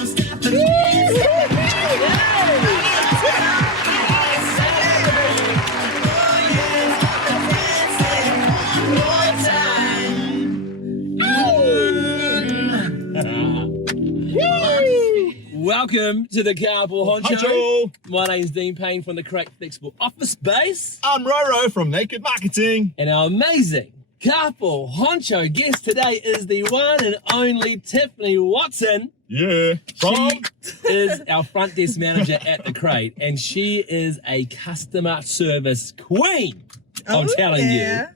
Welcome to the CARPOOL Honcho. My name's Dean Payne from the Crate Flexible Office Space. I'm Roro from Naked Marketing. And our amazing CARPOOL Honcho guest today is the one and only Tiffany Watson. Yeah. She is our front desk manager at the Crate, and she is a customer service queen. I'm telling you.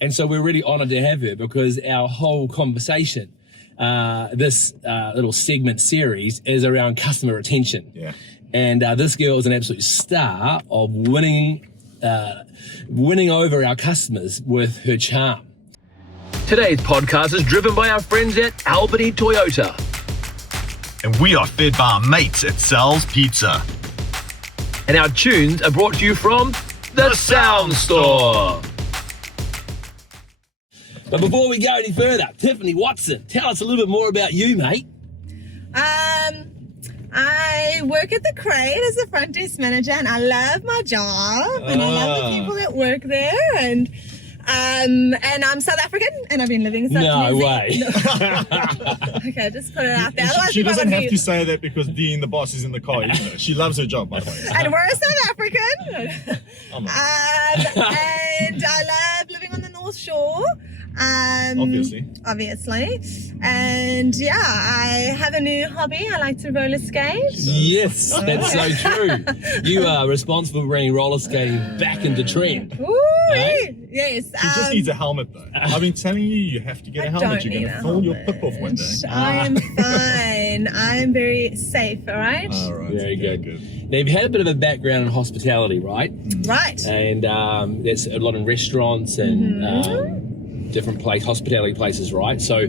And so we're really honored to have her because our whole conversation, this little segment series, is around customer retention. Yeah. And this girl is an absolute star of winning over our customers with her charm. Today's podcast is driven by our friends at Albany Toyota. And we are fed by our mates at Sal's Pizza. And our tunes are brought to you from the Sound Store. But before we go any further, Tiffany Watson, tell us a little bit more about you, mate. I work at the Crate as a front desk manager, and I love my job, and I love the people that work there, and I'm South African, and I've been living in South Africa. No way. Okay, just put it out there. Otherwise She doesn't have to say that because Dean, the boss, is in the car. She loves her job, by the way. And we're South African. And I love living on the North Shore. Obviously. And yeah, I have a new hobby. I like to roller skate. Yes, that's so true. You are responsible for bringing roller skating back into trend. Ooh, right? Yes. She just needs a helmet, though. I've been telling you, you have to get a helmet. You're going to fall your pip off one day. I am fine. I am very safe, all right? All right. Very good. Now, you've had a bit of a background in hospitality, right? Right. And that's a lot in restaurants and different hospitality places, right? So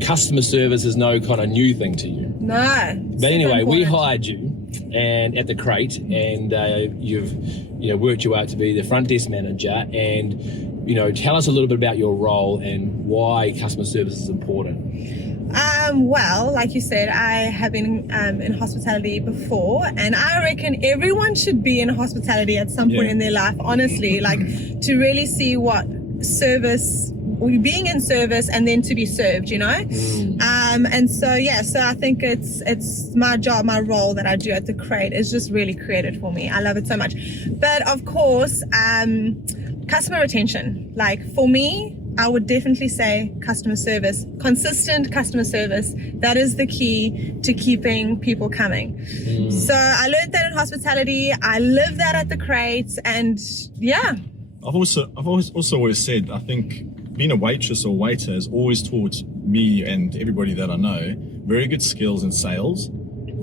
customer service is no kind of new thing to you. No. But anyway, we hired you and at the Crate, and you've worked your way out to be the front desk manager, and tell us a little bit about your role and why customer service is important. Well, like you said, I have been in hospitality before, and I reckon everyone should be in hospitality at some point in their life, honestly, like to really see what service, being in service and then to be served, and so I think it's my job, my role that I do at the Crate is just really created for me. I love it so much. But of course, customer retention, like for me, I would definitely say customer service, consistent customer service. That is the key to keeping people coming. So I learned that in hospitality. I live that at the Crate, and yeah. I've always said, I think being a waitress or waiter has always taught me and everybody that I know very good skills in sales,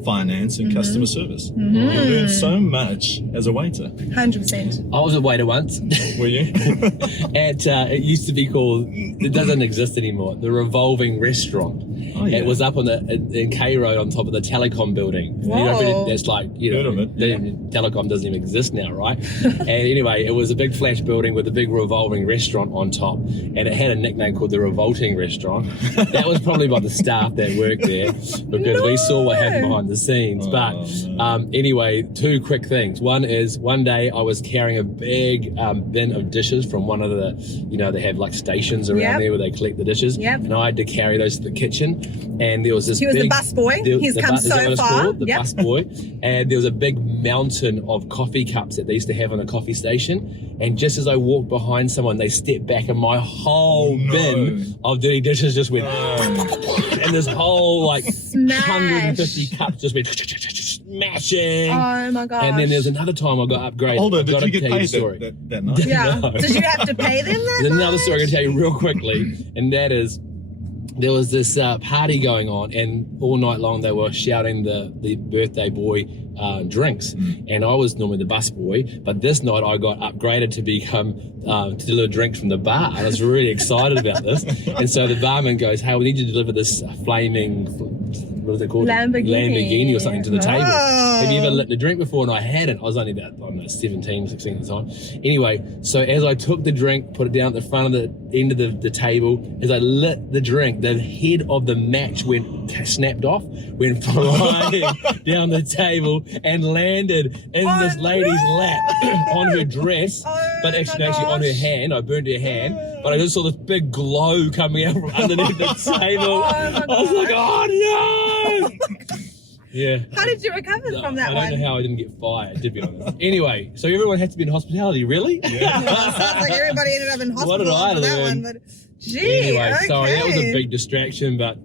finance, and customer service. You learn so much as a waiter. 100%. I was a waiter once. Were you? It used to be called, it doesn't exist anymore, the Revolving Restaurant. Oh, yeah. It was up on in K Road on top of the Telecom building. That's like, Telecom doesn't even exist now, right? And anyway, it was a big flash building with a big revolving restaurant on top, and it had a nickname called the Revolting Restaurant. That was probably by the staff that worked there, because we saw what happened behind the scenes. Anyway, two quick things. One is, one day I was carrying a big bin of dishes from one of the, they have like stations around there where they collect the dishes, and I had to carry those to the kitchen. And there was this He was the bus boy. He's come so far. The bus boy. And there was a big mountain of coffee cups that they used to have on a coffee station. And just as I walked behind someone, they stepped back, and my whole bin of dirty dishes just went, and this whole 150 cups just went smashing. Oh my gosh. And then there's another time I got upgraded. Hold on, did you get paid that night? Yeah. No. Did you have to pay them that There's night? another story I can tell you real quickly, and that is, there was this party going on, and all night long they were shouting the birthday boy drinks, and I was normally the bus boy, but this night I got upgraded to become to deliver drinks from the bar. I was really excited about this, and so the barman goes, "Hey, we need you to deliver this flaming, what is it called? Lamborghini or something to the table. Have you ever lit a drink before?" And I hadn't. I was only about 17, 16 at the time. Anyway, so as I took the drink, put it down at the front of the end of the table. As I lit the drink, the head of the match snapped off, went flying down the table and landed in this lady's lap on her dress, but actually on her hand. I burned her hand, but I just saw this big glow coming out from underneath the table. I was like, oh no! Yeah. How did you recover from that one? I don't know how I didn't get fired, to be honest. Anyway, so everyone had to be in hospitality, really? Yeah. Sounds like everybody ended up in hospital What did I after that learn? one. But gee, Anyway, okay. sorry, that was a big distraction, but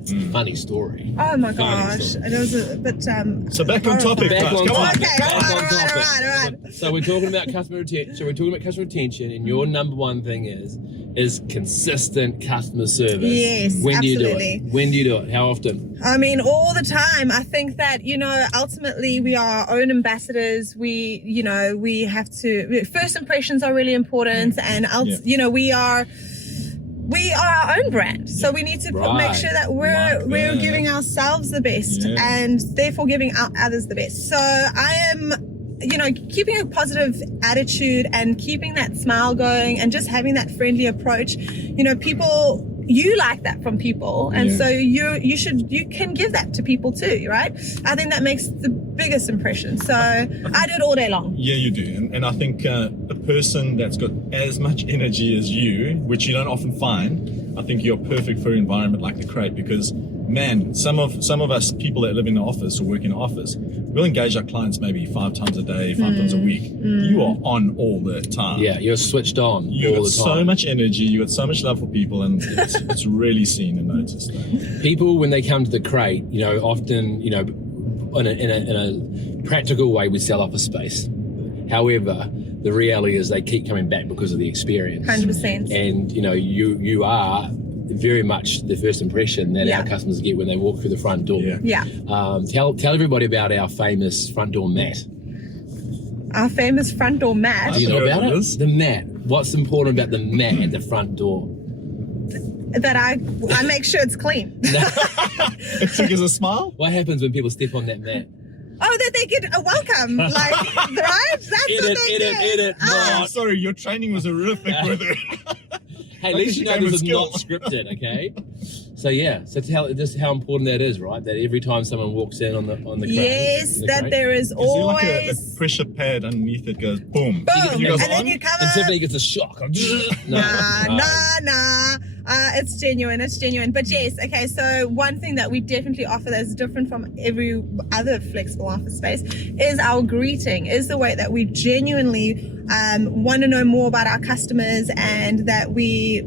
it's a funny story. Oh my gosh, it was a bit. So back on topic, Back guys. on Come on. topic. Okay, Back all on right. topic. So we're talking about customer retention. And your number one thing is consistent customer service. Yes, When do you do absolutely. it? When do you do it? How often? I mean, all the time. I think that, ultimately we are our own ambassadors. We have to, first impressions are really important, and we are our own brand, so we need to make sure that we're giving ourselves the best, and therefore giving others the best. So I am, keeping a positive attitude and keeping that smile going and just having that friendly approach. You like that from people, and so you can give that to people too, right? I think that makes the biggest impression. So I do it all day long. Yeah, you do, and I think a person that's got as much energy as you, which you don't often find, I think you're perfect for an environment like the Crate, because man, some of us people that live in the office or work in the office, we'll engage our clients maybe 5 times a day, 5 times a week. You are on all the time. Yeah, you're switched on you all got the time. so much energy, you got so much love for people, and it's really seen and noticed. People, when they come to the Crate, often, in a practical way, we sell office space. However, the reality is they keep coming back because of the experience. 100%. And you are very much the first impression that our customers get when they walk through the front door. Tell everybody about our famous front door mat. Our famous front door mat. Do you know about it? The mat. What's important about the mat at the front door? That I make sure it's clean. It triggers a smile? What happens when people step on that mat? Oh, that they get a welcome, right? That's what they get. Edit. Oh, sorry, your training was horrific with it. Hey, at least you know this is not scripted, okay? So tell just how important that is, right? That every time someone walks in on the crate. Yes, that there is always like a pressure pad underneath it goes boom. Boom, and then you come and up. Tiffany gets a shock. Nah. It's genuine. But yes, okay, so one thing that we definitely offer that's different from every other flexible office space is our greeting, is the way that we genuinely want to know more about our customers, and that we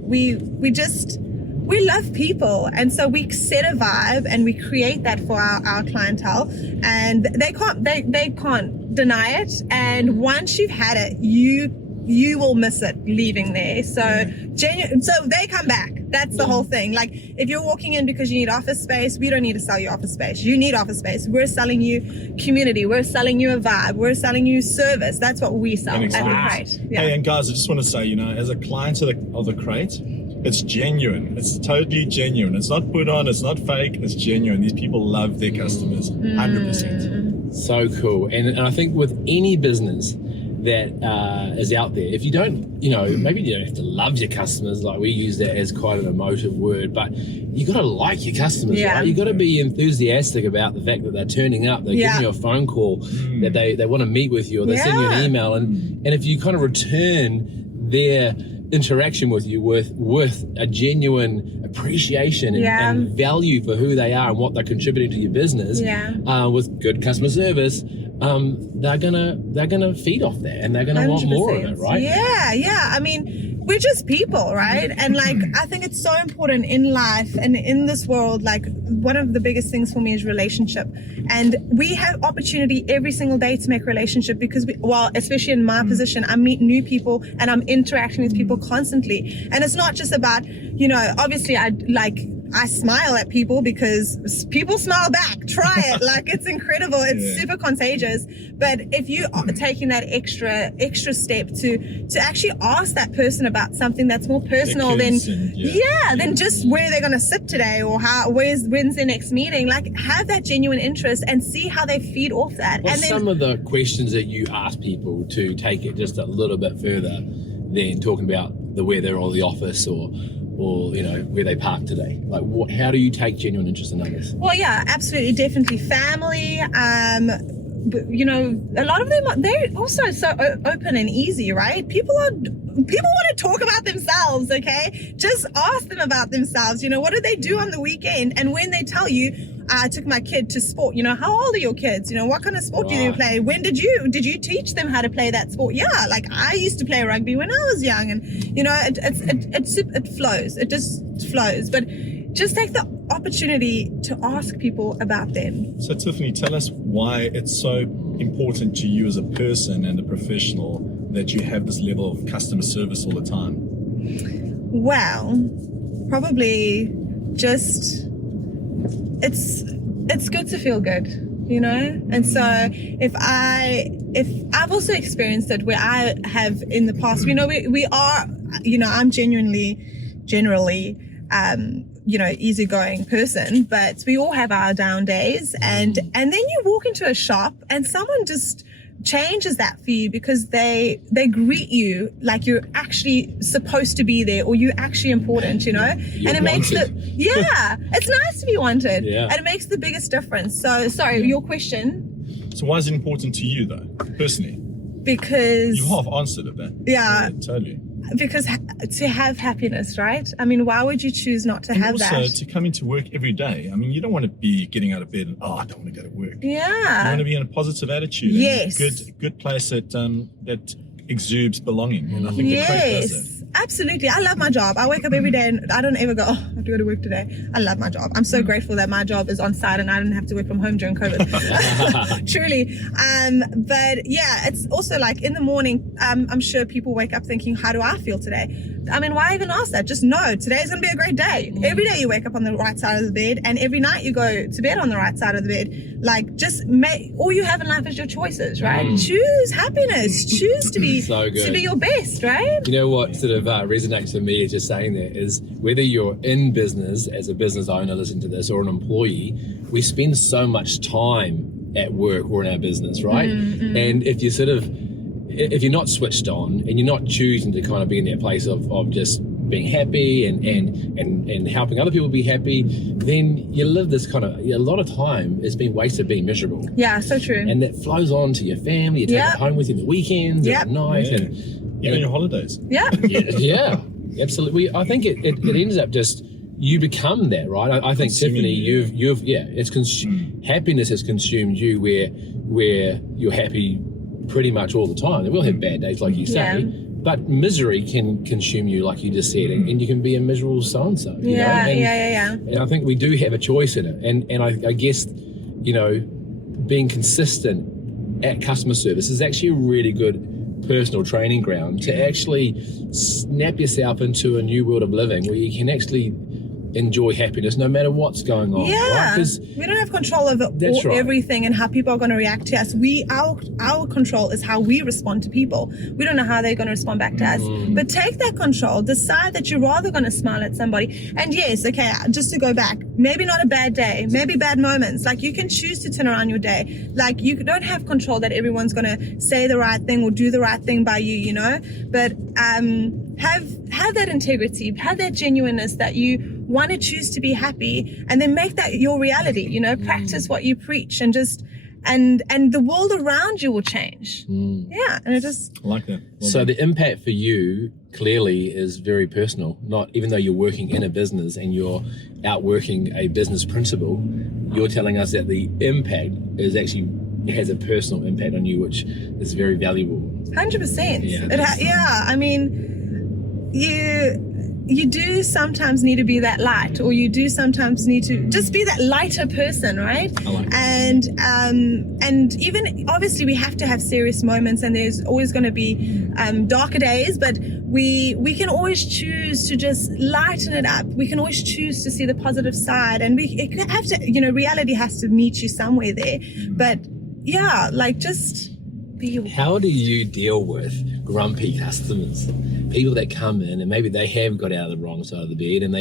love people, and so we set a vibe and we create that for our clientele, and they can't deny it. And once you've had it, you will miss it leaving there. So so they come back. That's the whole thing. Like, if you're walking in because you need office space, we don't need to sell you office space. You need office space. We're selling you community. We're selling you a vibe. We're selling you service. That's what we sell at the Crate. Hey, and guys, I just want to say, as a client of the Crate, it's genuine. It's totally genuine. It's not put on. It's not fake. It's genuine. These people love their customers. 100%. So cool. And I think with any business that is out there, if you don't, maybe you don't have to love your customers, like we use that as quite an emotive word, but you got to like your customers, right? You got to be enthusiastic about the fact that they're turning up, they're giving you a phone call, that they want to meet with you, or they send you an email, and if you kind of return their interaction with you with a genuine appreciation and value for who they are and what they're contributing to your business, with good customer service, they're gonna feed off that, and they're gonna want more of it, right? I mean, we're just people, right? And like, I think it's so important in life and in this world. Like, one of the biggest things for me is relationship, and we have opportunity every single day to make relationship, because especially in my position, I meet new people and I'm interacting with people constantly. And it's not just about, obviously I smile at people because people smile back. Try it. Like, it's incredible. It's super contagious. But if you are taking that extra step to actually ask that person about something that's more personal than just where they're going to sit today, or when's their next meeting, like, have that genuine interest and see how they feed off that. What's and then some of the questions that you ask people to take it just a little bit further than talking about the weather or the office or where they park today? Like, how do you take genuine interest in others? Well, yeah, absolutely, definitely family. But, a lot of them they're also so open and easy, right? People want to talk about themselves, okay? Just ask them about themselves. What do they do on the weekend? And when they tell you, I took my kid to sport, how old are your kids? What kind of sport do they play? When did you teach them how to play that sport? Yeah, like I used to play rugby when I was young, and it flows. It just flows. But just take the opportunity to ask people about them. So Tiffany, tell us why it's so important to you as a person and a professional that you have this level of customer service all the time. Well, probably just it's good to feel good, and so if I've also experienced it where I have in the past, we are, I'm generally easygoing person, but we all have our down days, and then you walk into a shop and someone just changes that for you because they greet you like you're actually supposed to be there or you're actually important, You're and it makes it's nice to be wanted, and it makes the biggest difference. So sorry, your question. So why is it important to you though, personally? Because you half answered it there. Yeah, totally. Because to have happiness, right? I mean, why would you choose not to have that? And also to come into work every day. I mean, you don't want to be getting out of bed and, I don't want to go to work. Yeah. You want to be in a positive attitude. Yes. Good place that exudes belonging. And I think the crate does that. Absolutely. I love my job. I wake up every day and I don't ever go, I have to go to work today. I love my job. I'm so grateful that my job is on site and I didn't have to work from home during COVID. Truly. But yeah, it's also like in the morning, I'm sure people wake up thinking, how do I feel today? I mean, why even ask that? Just know today's going to be a great day. Every day you wake up on the right side of the bed, and every night you go to bed on the right side of the bed. Like, just all you have in life is your choices, right? Choose happiness. Choose to be so good. To be your best, right? You know what sort of resonates with me just saying that is whether you're in business as a business owner listening to this or an employee, we spend so much time at work or in our business, right? And if you're not switched on and you're not choosing to kind of be in that place of just being happy and helping other people be happy, then you live this kind of, a lot of time is being wasted being miserable. Yeah, so true. And that flows on to your family. You take it home with you in the weekends and at night. And even your holidays. Yeah, absolutely. I think it ends up just, you become that, right? I think Tiffany, happiness has consumed you where you're happy pretty much all the time. And we'll have bad days, like you say, but misery can consume you, like you just said, and you can be a miserable so-and-so. And I think we do have a choice in it. And I guess, being consistent at customer service is actually a really good personal training ground to actually snap yourself into a new world of living where you can actually enjoy happiness no matter what's going on. Yeah, right? we don't have control over everything and how people are going to react to us. Our control is how we respond to people. We don't know how they're going to respond back to us. But take that control. Decide that you're rather going to smile at somebody. And yes, okay, just to go back, maybe not a bad day, maybe bad moments. Like, you can choose to turn around your day. Like, you don't have control that everyone's going to say the right thing or do the right thing by you, But have that integrity, have that genuineness that you want to choose to be happy, and then make that your reality. Practice what you preach, and just and the world around you will change. Yeah, and it just I like that. So the impact for you clearly is very personal. Not even though you're working in a business and you're outworking a business principle, you're telling us that the impact is actually has a personal impact on you, which is very valuable. 100%. I mean, you do sometimes need to be that light, or you do sometimes need to just be that lighter person, right? I like and even obviously we have to have serious moments, and there's always going to be darker days, but we can always choose to just lighten it up. We can always choose to see the positive side, and reality has to meet you somewhere there. But yeah, like, just be. How do you deal with grumpy customers? People that come in and maybe they have got out of the wrong side of the bed and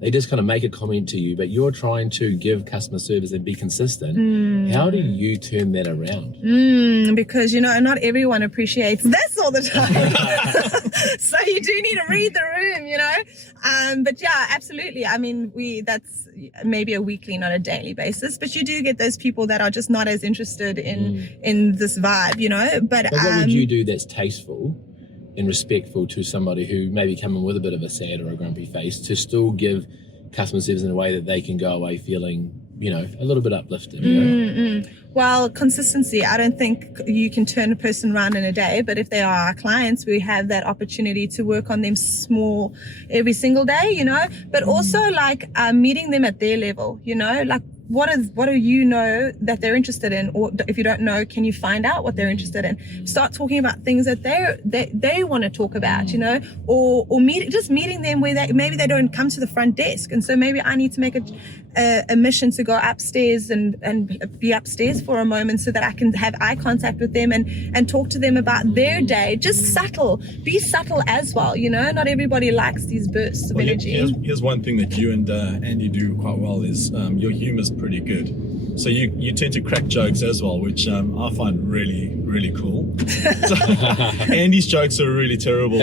they just kind of make a comment to you, but you're trying to give customer service and be consistent. How do you turn that around? Because, you know, not everyone appreciates this all the time. So you do need to read the room, you know. But yeah, absolutely. I mean, that's maybe a weekly, not a daily basis, but you do get those people that are just not as interested in this vibe, you know. But what would you do that's tasteful and respectful to somebody who may be coming with a bit of a sad or a grumpy face to still give customer service in a way that they can go away feeling, you know, a little bit uplifted? You know? Well, consistency. I don't think you can turn a person around in a day, but if they are our clients, we have that opportunity to work on them small every single day, you know, but also like meeting them at their level, you know, like what do you know that they're interested in, or if you don't know, can you find out what they're interested in? Start talking about things that they want to talk about, you know, or meeting them where maybe they don't come to the front desk, and so maybe I need to make a mission to go upstairs and be upstairs for a moment so that I can have eye contact with them and talk to them about their day. Just be subtle as well, you know. Not everybody likes these bursts of energy. Here's one thing that you and Andy do quite well is your humor's pretty good. So you tend to crack jokes as well, which I find really, really cool. So, Andy's jokes are really terrible.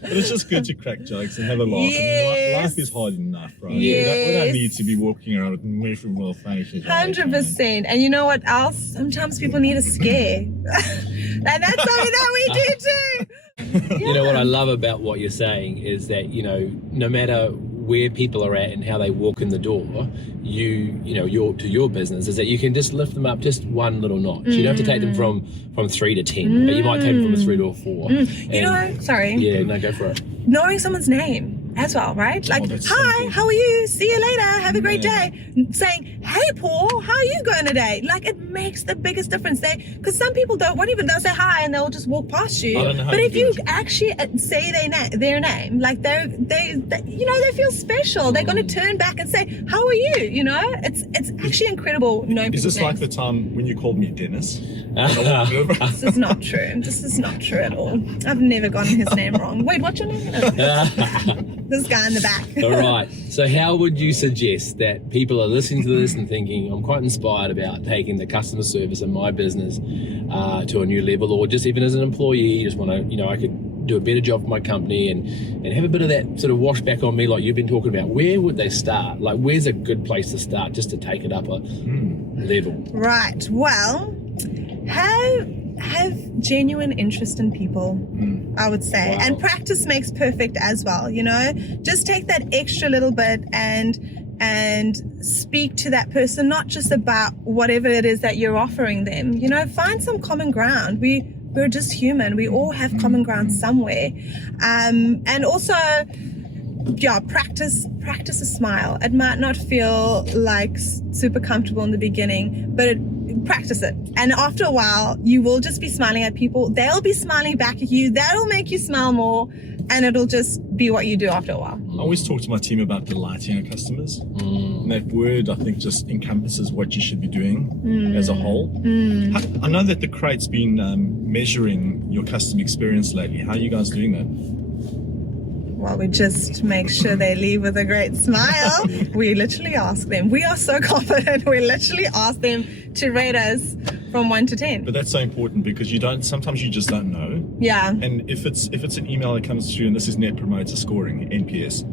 But it's just good to crack jokes and have a laugh. Yes. I mean, life is hard enough, right? Yes. We don't need to be walking around with miserable faces. 100%. And you know what else? Sometimes people need a scare. And that's something that we do too. You know what I love about what you're saying is that, you know, no matter where people are at and how they walk in the door, your business is that you can just lift them up just one little notch. You don't have to take them from 3 to 10, but you might take them from a 3 to a 4. You know, sorry. Yeah, no, go for it. Knowing someone's name as well, right? Like, hi, how are you? See you later. Have a great day. Saying, hey, Paul, how are you going today? Like, it makes the biggest difference. Because some people they'll say hi and they'll just walk past you. But if you actually say their name, like they feel special. They're going to turn back and say, how are you? You know, it's actually incredible knowing. Is this names. like the time when you called me Dennis? This is not true. This is not true at all. I've never gotten his name wrong. Wait, what's your name? This guy in the back. All right. So how would you suggest that people are listening to this and thinking, I'm quite inspired about taking the customer service in my business to a new level, or just even as an employee, just want to, you know, I could do a better job for my company and have a bit of that sort of wash back on me like you've been talking about. Where would they start? Like, where's a good place to start just to take it up a level? Right. Well, have genuine interest in people, I would say. Wow. And practice makes perfect as well, you know. Just take that extra little bit and speak to that person, not just about whatever it is that you're offering them. You know, find some common ground. We're just human. We all have common ground somewhere. And also, yeah, practice a smile. It might not feel like super comfortable in the beginning, but practice it. And after a while, you will just be smiling at people. They'll be smiling back at you. That'll make you smile more, and it'll just be what you do after a while. I always talk to my team about delighting our customers. And that word, I think, just encompasses what you should be doing as a whole. I know that the Crate's been measuring your customer experience lately. How are you guys doing that? Well, we just make sure they leave with a great smile. We literally ask them. We are so confident. We literally ask them to rate us from 1 to 10. But that's so important because sometimes you just don't know. Yeah. And if it's an email that comes through and this is Net Promoter Scoring, NPS,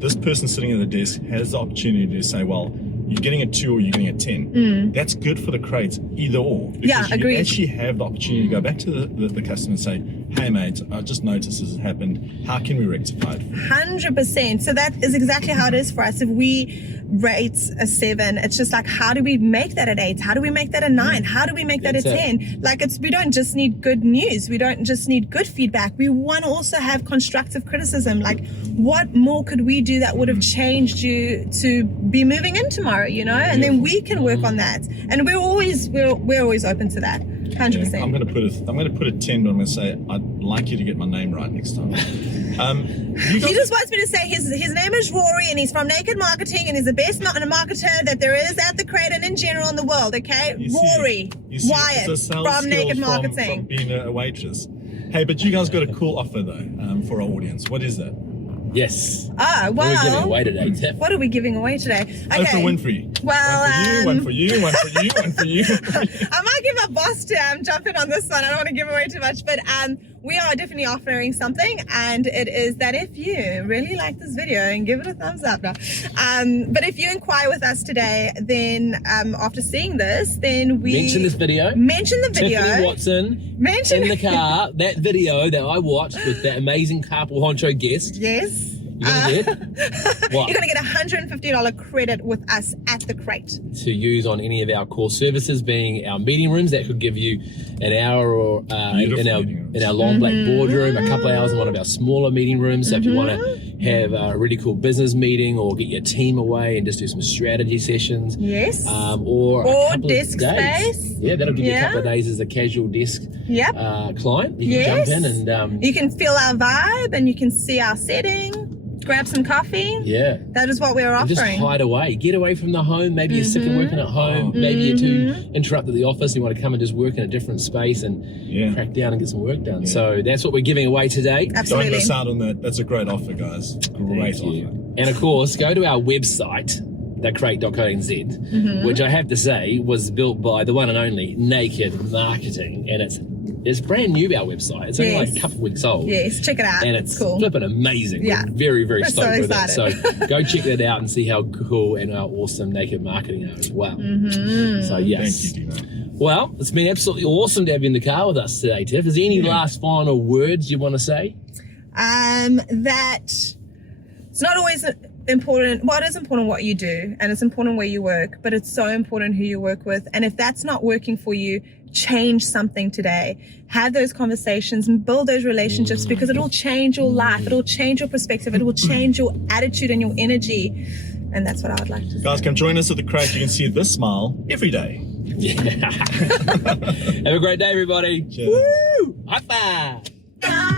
this person sitting at the desk has the opportunity to say, well, you're getting a 2 or you're getting a 10. That's good for the Crate, either or. Because agreed. You actually have the opportunity to go back to the customer and say, hey mate, I just noticed this has happened. How can we rectify it? 100%. So that is exactly how it is for us. If we rate a 7, it's just like, how do we make that an 8? How do we make that a 9? How do we make that a 10? Like, we don't just need good news. We don't just need good feedback. We want to also have constructive criticism. Like, what more could we do that would have changed you to be moving in tomorrow, you know? And then we can work on that. And we're always open to that. 100%. Yeah, I'm going to put a 10, but I'm going to say I'd like you to get my name right next time. He just wants me to say his name is Rory and he's from Naked Marketing and he's the best marketer that there is at the Crate and in general in the world, okay? Rory Wyatt from Naked Marketing. From being a waitress. Hey, but you guys got a cool offer though for our audience. What is that? Yes. Oh, What are we giving well. away today, Tiff? What are we giving away today? Okay. Oprah Winfrey. Well, one for you, one for you, one for you, one for you. I might give my boss to jump in on this one. I don't want to give away too much, but we are definitely offering something, and it is that if you really like this video and give it a thumbs up now, but if you inquire with us today, then after seeing this, then we mention this video. Mention the video. Tiffany Watson Mention in the car. That video that I watched with that amazing Carpool Honcho guest. Yes. You're gonna get what? You're gonna get a $150 credit with us at the Crate to use on any of our core services, being our meeting rooms. That could give you an hour or in our long black boardroom, a couple of hours in one of our smaller meeting rooms. So if you want to have a really cool business meeting or get your team away and just do some strategy sessions, yes, or a couple desk of days. space. Yeah, that'll give you a couple of days as a casual desk client. You can jump in and you can feel our vibe and you can see our setting. Grab some coffee. Yeah. That is what we're offering. Just hide away. Get away from the home. Maybe you're sick of working at home. Maybe you're too interrupted at the office and you want to come and just work in a different space and crack down and get some work done. So that's what we're giving away today. Absolutely. Don't miss out on that. That's a great offer, guys. Great offer. And of course, go to our website, thecrate.co.nz, which I have to say was built by the one and only Naked Marketing, and it's brand new, our website. It's only like a couple of weeks old. Yes, check it out. And it's cool. flipping amazing. Yeah. We're very, very stoked with it. So So go check that out and see how cool and how awesome Naked Marketing are as well. So yes. Thank you, Dino. Well, it's been absolutely awesome to have you in the car with us today, Tiff. Is there any last final words you want to say? That it's not always important. Well, it is important what you do, and it's important where you work, but it's so important who you work with. And if that's not working for you, change something today. Have those conversations and build those relationships, because it will change your life. It will change your perspective. It will change your attitude and your energy. And that's what I would like to say. Guys, come join us at the Crate. You can see this smile every day. Yeah. Have a great day, everybody. Cheers. Woo! High five.